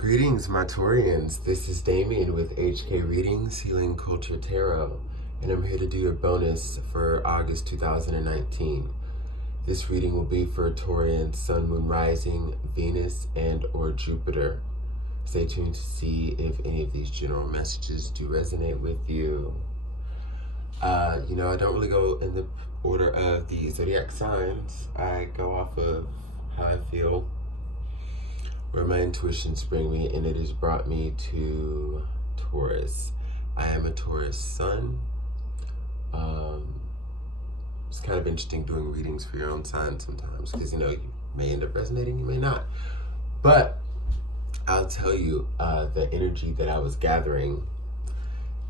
Greetings, my Taurians. This is Damien with HK Readings, Healing Culture Tarot, and I'm here to do your bonus for August 2019. This reading will be for Taurian, Sun, Moon, Rising, Venus, and or Jupiter. Stay tuned to see if any of these general messages do resonate with you. I don't really go in the order of the zodiac signs. I go off of how I feel, where my intuitions bring me, and it has brought me to Taurus. I am a Taurus sun. It's kind of interesting doing readings for your own sign sometimes, because you may end up resonating, you may not. But I'll tell you, the energy that I was gathering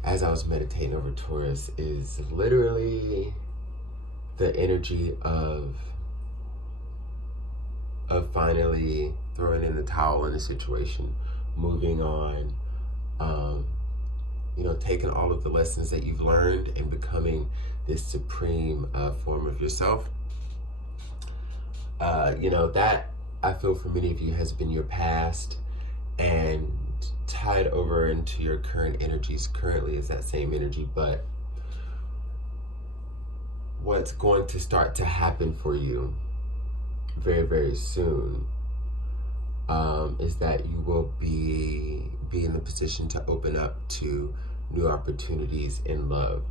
as I was meditating over Taurus is literally the energy of finally throwing in the towel in a situation, moving on, taking all of the lessons that you've learned and becoming this supreme form of yourself. That I feel for many of you has been your past, and tied over into your current energies currently is that same energy. But what's going to start to happen for you very, very soon is that you will be in the position to open up to new opportunities in love.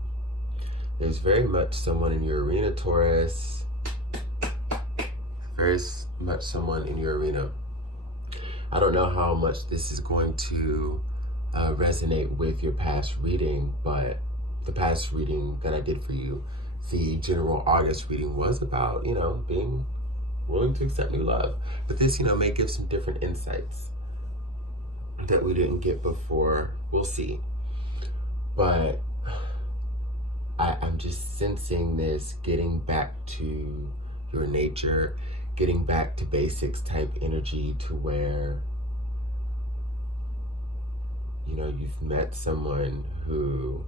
There's very much someone in your arena, Taurus. Very much someone in your arena. I don't know how much this is going to resonate with your past reading, but the past reading that I did for you, the general August reading, was about, being willing to accept new love. But this, may give some different insights that we didn't get before. We'll see. But I'm just sensing this getting back to your nature, getting back to basics type energy, to where, you've met someone who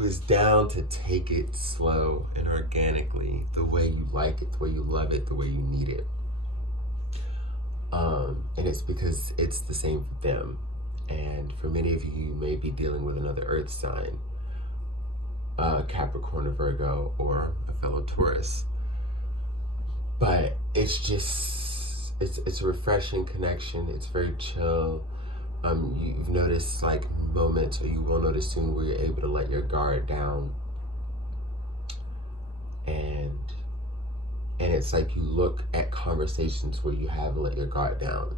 is down to take it slow and organically, the way you like it, the way you love it, the way you need it. And it's because it's the same for them. And for many of you, you may be dealing with another earth sign, Capricorn or Virgo, or a fellow Taurus. But it's just, it's a refreshing connection. It's very chill. You've noticed moments, or you will notice soon, where you're able to let your guard down. And it's like you look at conversations where you have let your guard down,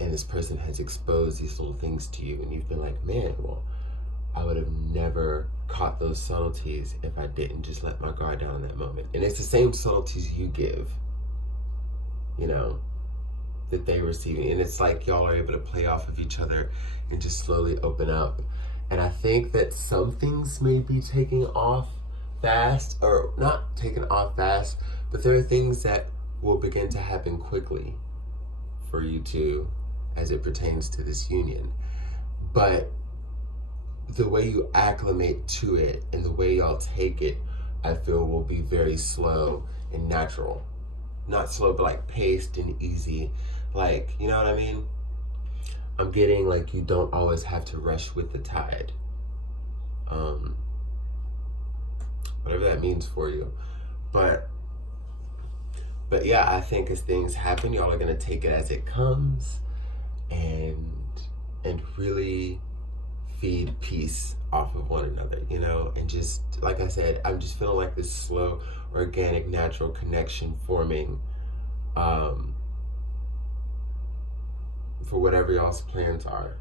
and this person has exposed these little things to you, and you've been like, man, well, I would have never caught those subtleties if I didn't just let my guard down in that moment. And it's the same subtleties you give, that they receive. And it's like y'all are able to play off of each other and just slowly open up. And I think that some things may be taking off fast, or not taking off fast, but there are things that will begin to happen quickly for you two as it pertains to this union. But the way you acclimate to it and the way y'all take it, I feel, will be very slow and natural. Not slow, but paced and easy. You know what I mean? I'm getting you don't always have to rush with the tide. Whatever that means for you. But yeah, I think as things happen, y'all are gonna take it as it comes, and really feed peace off of one another, and just, like I said, I'm just feeling like this slow, organic, natural connection forming, for whatever y'all's plans are,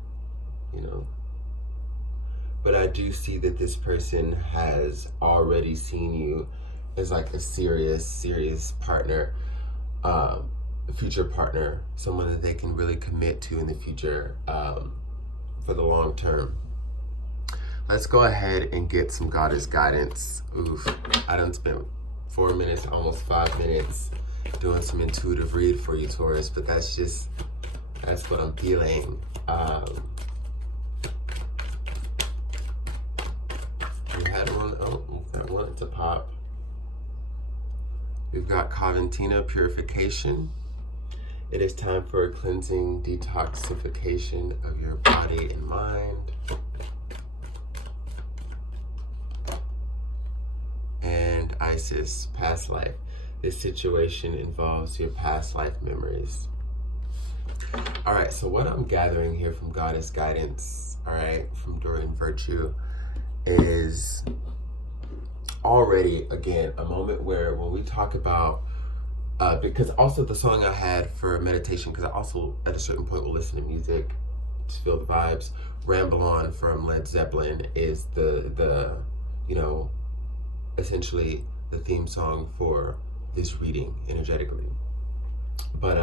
But I do see that this person has already seen you as a serious partner, a future partner, someone that they can really commit to in the future, for the long term. Let's go ahead and get some goddess guidance. Oof, I done spent 4 minutes, almost 5 minutes, doing some intuitive read for you, Taurus, but that's what I'm feeling. We had one, we've got one at the pop. We've got Coventina, Purification, It is time for a cleansing detoxification of your body and mind. And Isis, past life. This situation involves your past life memories. All right, so what I'm gathering here from Goddess Guidance, all right, from Dorian Virtue, is already, again, a moment where when we talk about, because also the song I had for meditation, because I also at a certain point will listen to music to feel the vibes. Ramble On from Led Zeppelin is the essentially the theme song for this reading energetically. But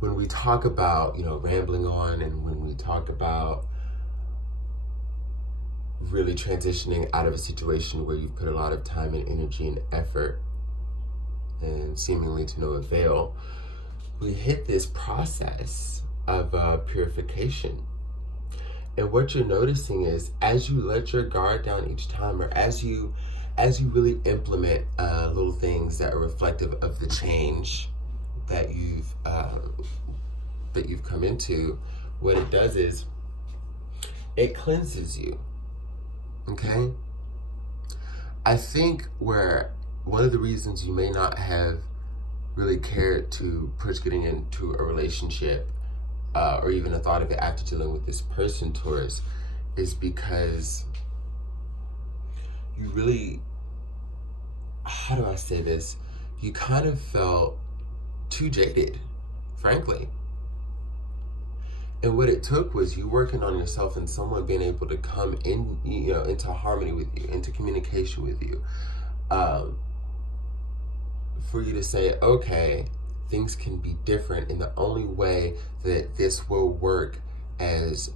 when we talk about, rambling on, and when we talk about really transitioning out of a situation where you've put a lot of time and energy and effort and seemingly to no avail, we hit this process of purification. And what you're noticing is, as you let your guard down each time, or as you really implement little things that are reflective of the change that you've come into, what it does is it cleanses you. Okay? I think where one of the reasons you may not have really cared to push getting into a relationship, or even a thought of it after dealing with this person, Taurus, is because you really, how do I say this? You kind of felt too jaded, frankly. And what it took was you working on yourself and someone being able to come in, into harmony with you, into communication with you, for you to say, okay, things can be different, and the only way that this will work as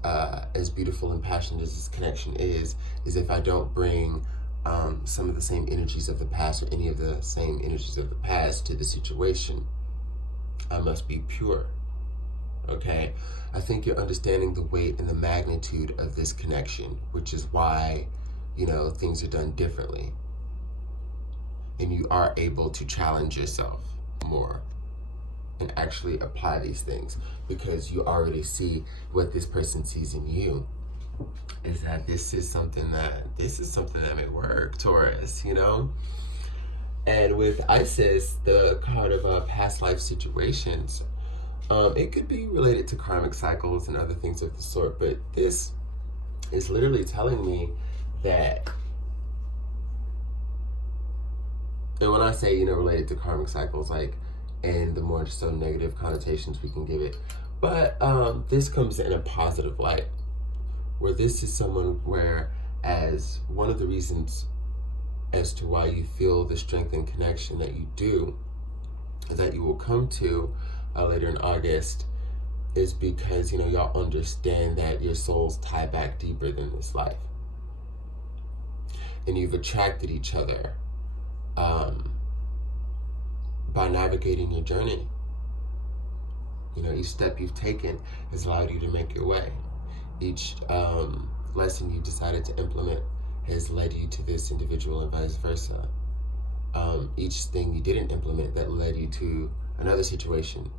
beautiful and passionate as this connection is if I don't bring some of the same energies of the past, or any of the same energies of the past, to the situation. I must be pure. Okay? I think you're understanding the weight and the magnitude of this connection, which is why, things are done differently. And you are able to challenge yourself more and actually apply these things, because you already see what this person sees in you, is that this is something that may work, Taurus, And with Isis, the card of past life situations, it could be related to karmic cycles and other things of the sort, but this is literally telling me that, and when I say, related to karmic cycles, like, and the more so negative connotations we can give it, but this comes in a positive light, where this is someone where, as one of the reasons as to why you feel the strength and connection that you do, that you will come to later in August, is because, y'all understand that your souls tie back deeper than this life. And you've attracted each other by navigating your journey. Each step you've taken has allowed you to make your way. Each lesson you decided to implement has led you to this individual, and vice versa. Each thing you didn't implement that led you to another situation,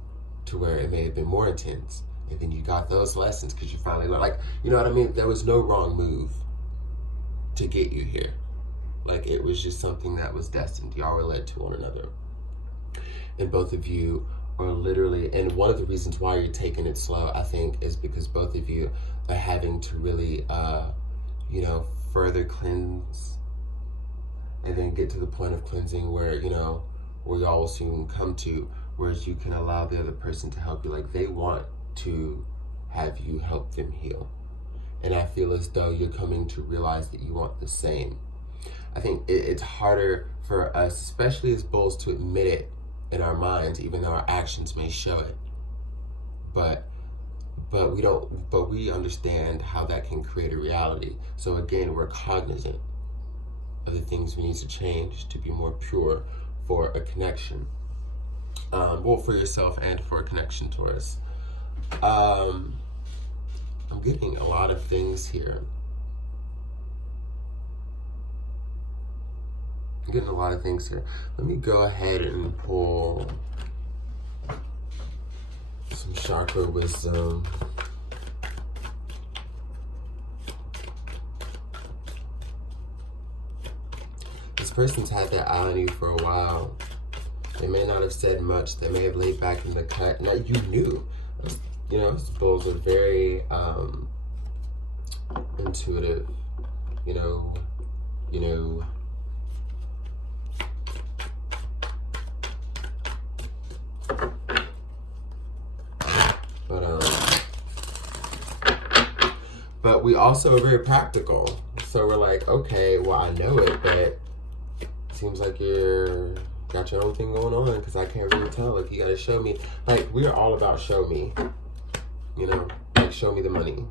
to where it may have been more intense, and then you got those lessons because you finally learned. Like, you know what I mean? There was no wrong move to get you here. Like, it was just something that was destined. Y'all were led to one another. And both of you are literally, and one of the reasons why you're taking it slow, I think, is because both of you are having to really, further cleanse, and then get to the point of cleansing where, where y'all will soon come to, whereas you can allow the other person to help you. Like, they want to have you help them heal. And I feel as though you're coming to realize that you want the same. I think it's harder for us, especially as bulls, to admit it in our minds, even though our actions may show it. But we understand how that can create a reality. So again, we're cognizant of the things we need to change to be more pure for a connection. For yourself and for a connection, Taurus. I'm getting a lot of things here. Let me go ahead and pull some chakra wisdom. This person's had their eye on you for a while. They may not have said much. They may have laid back in the cut. Now you knew. You know, bulls are very intuitive. You know. But we also are very practical. So we're like, okay, well, I know it, but it seems like you got your own thing going on because I can't really tell. Like, you got to show me. Like, we're all about show me. You know, like, show me the money.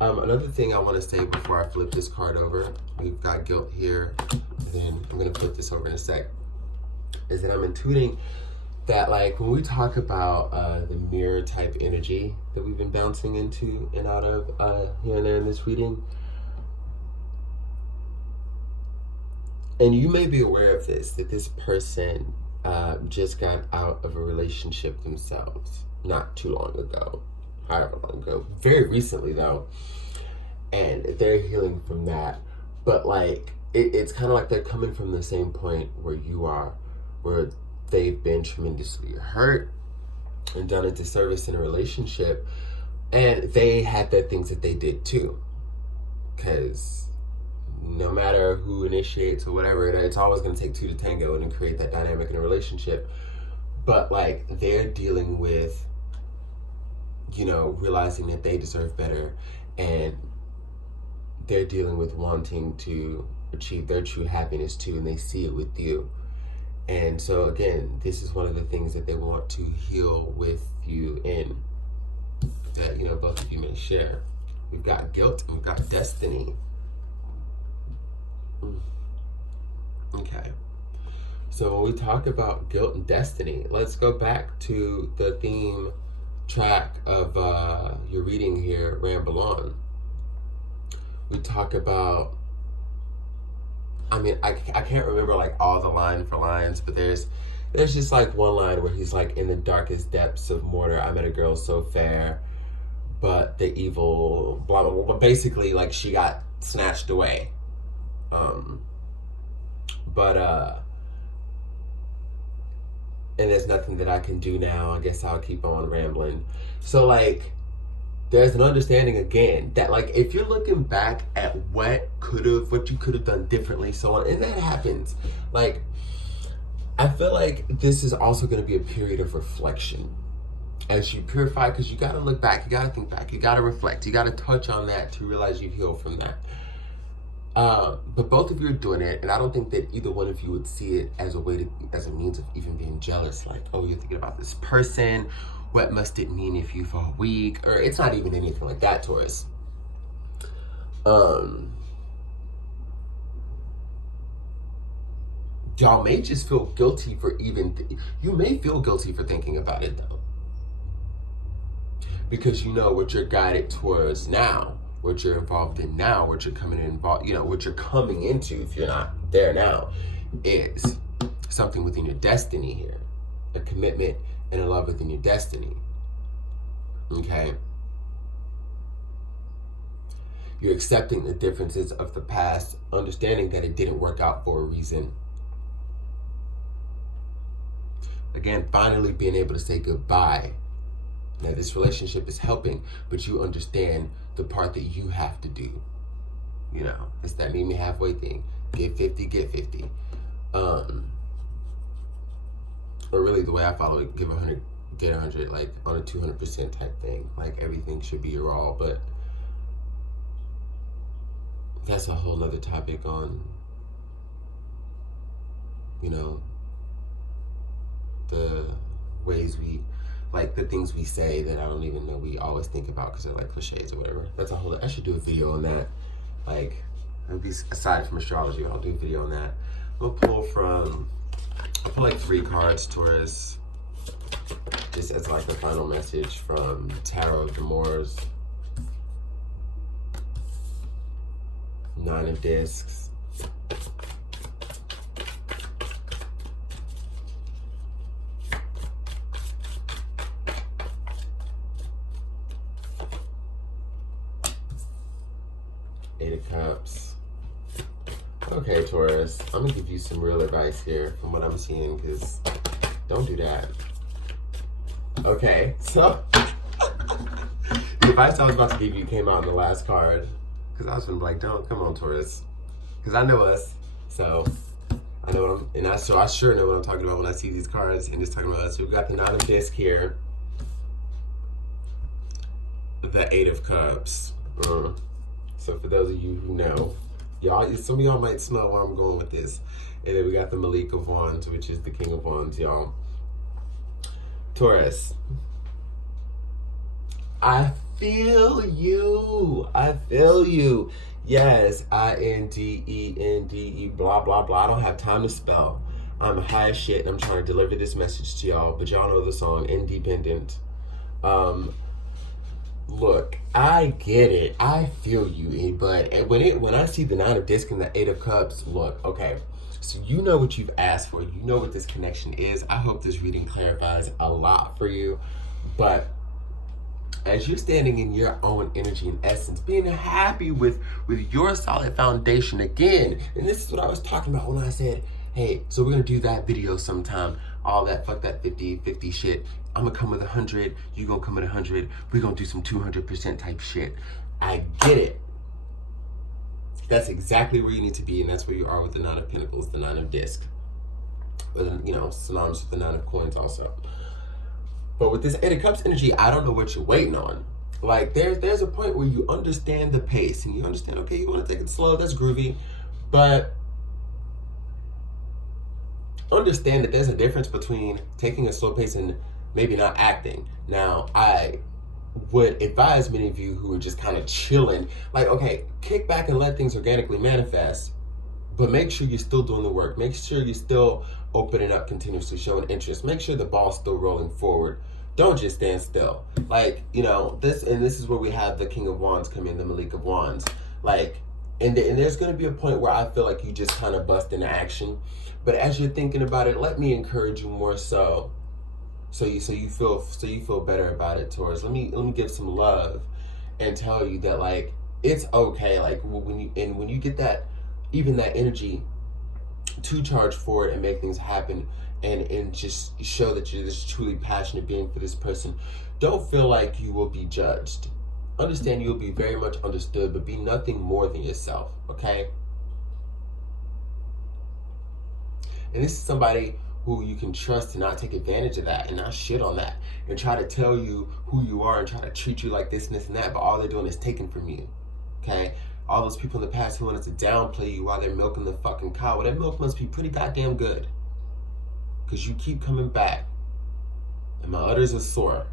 Another thing I want to say before I flip this card over, we've got guilt here, and then I'm going to flip this over in a sec, is that I'm intuiting that, like, when we talk about the mirror type energy that we've been bouncing into and out of here and there in this reading, and you may be aware of this, that this person just got out of a relationship themselves not too long ago, however long ago, very recently though, and they're healing from that. But like, it's kind of like they're coming from the same point where you are, where they've been tremendously hurt and done a disservice in a relationship, and they had their things that they did too, because no matter who initiates or whatever, it's always going to take two to tango and create that dynamic in a relationship. But like, they're dealing with, you know, realizing that they deserve better, and they're dealing with wanting to achieve their true happiness too, and they see it with you. And so again, this is one of the things that they want to heal with you in, that, you know, both of you may share. We've got guilt and we've got destiny. Okay. So when we talk about guilt and destiny, let's go back to the theme track of your reading here, Ramble On. We talk about, I mean, I can't remember like all the line for lines, but there's just like one line where he's like, in the darkest depths of mortar, I met a girl so fair, but the evil, blah, blah, blah. But basically, like, she got snatched away. And there's nothing that I can do now. I guess I'll keep on rambling. So like, there's an understanding again that like, if you're looking back at what you could have done differently, so on, and that happens, like, I feel like this is also going to be a period of reflection as you purify, because you got to look back, you got to think back, you got to reflect, you got to touch on that to realize you've healed from that. But both of you are doing it, and I don't think that either one of you would see it as a means of even being jealous. Like, oh, you're thinking about this person. What must it mean if you for a week? Or it's not even anything like that, Taurus. Y'all may just feel guilty for you may feel guilty for thinking about it though, because you know what you're guided towards now, what you're involved in now, what you're what you're coming into, if you're not there now, is something within your destiny here, a commitment and a love within your destiny. Okay? You're accepting the differences of the past, understanding that it didn't work out for a reason. Again, finally being able to say goodbye. Now, this relationship is helping, but you understand the part that you have to do. You know, it's that meet me halfway thing. Get 50, get 50. Or really the way I follow it, give 100, get 100, like on a 200% type thing. Like, everything should be your all, but that's a whole nother topic on, you know, the ways like the things we say that I don't even know we always think about because they're like cliches or whatever. That's a whole, I should do a video on that. Like, aside from astrology, I'll do a video on that. I'll pull like 3 cards, Taurus, just as like the final message from Tarot of the Moors. 9 of Discs. Eight of Cups. Okay, Taurus, I'm gonna give you some real advice here from what I'm seeing, because don't do that. Okay, so the advice I was about to give you came out in the last card, because I was gonna be like, don't, come on, Taurus, because I know us, so I know what I'm, and I sure know what I'm talking about when I see these cards, and it's talking about us. We've got the Nine of Disc here, the Eight of Cups. So for those of you who know, y'all, some of y'all might smell where I'm going with this. And then we got the Malik of Wands, which is the King of Wands, y'all. Taurus, I feel you. I feel you. Yes, INDENDE, blah, blah, blah. I don't have time to spell. I'm high as shit, and I'm trying to deliver this message to y'all, but y'all know the song, Independent. Look, I get it. I feel you, but when I see the Nine of Discs and the Eight of Cups, look, okay, so you know what you've asked for. You know what this connection is. I hope this reading clarifies a lot for you, but as you're standing in your own energy and essence, being happy with your solid foundation again, and this is what I was talking about when I said, hey, so we're gonna do that video sometime, all that, fuck that 50-50 shit. I'm gonna come with 100, you gonna come with 100, we're gonna do some 200% type shit. I get it. That's exactly where you need to be, and that's where you are with the Nine of Pentacles, the Nine of Discs. You know, synonymous with the Nine of Coins also. But with this Eight of Cups energy, I don't know what you're waiting on. Like, there's a point where you understand the pace, and you understand, okay, you wanna take it slow, that's groovy, but understand that there's a difference between taking a slow pace and maybe not acting. Now, I would advise many of you who are just kind of chilling, like, okay, kick back and let things organically manifest, but make sure you're still doing the work. Make sure you're still opening up continuously, showing interest. Make sure the ball's still rolling forward. Don't just stand still. Like, you know, this is where we have the King of Wands come in, the Malik of Wands. Like, and there's going to be a point where I feel like you just kind of bust into action. But as you're thinking about it, let me encourage you more so you feel better about it, Taurus. Let me give some love and tell you that, like, it's okay. Like, when you get that, even that energy to charge forward and make things happen, and just show that you're this truly passionate being for this person, don't feel like you will be judged. Understand you'll be very much understood, but be nothing more than yourself, okay? And this is somebody who you can trust to not take advantage of that and not shit on that and try to tell you who you are and try to treat you like this and this and that, but all they're doing is taking from you, okay? All those people in the past who wanted to downplay you while they're milking the fucking cow, well, that milk must be pretty goddamn good, because you keep coming back and my udders are sore,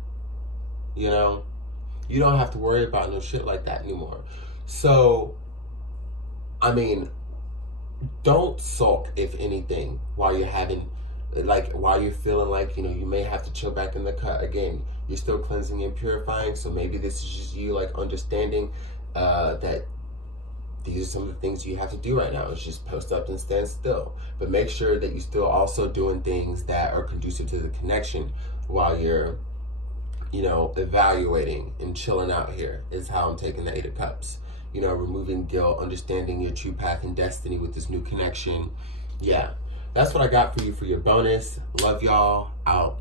you know? You don't have to worry about no shit like that anymore. So, I mean, don't sulk, if anything, while you're feeling like, you know, you may have to chill back in the cut. Again, you're still cleansing and purifying, so maybe this is just you, like, understanding that these are some of the things you have to do right now. It's just post up and stand still. But make sure that you're still also doing things that are conducive to the connection while you're, you know, evaluating and chilling out here, is how I'm taking the Eight of Cups. You know, removing guilt, understanding your true path and destiny with this new connection. Yeah, that's what I got for you for your bonus. Love y'all. Out.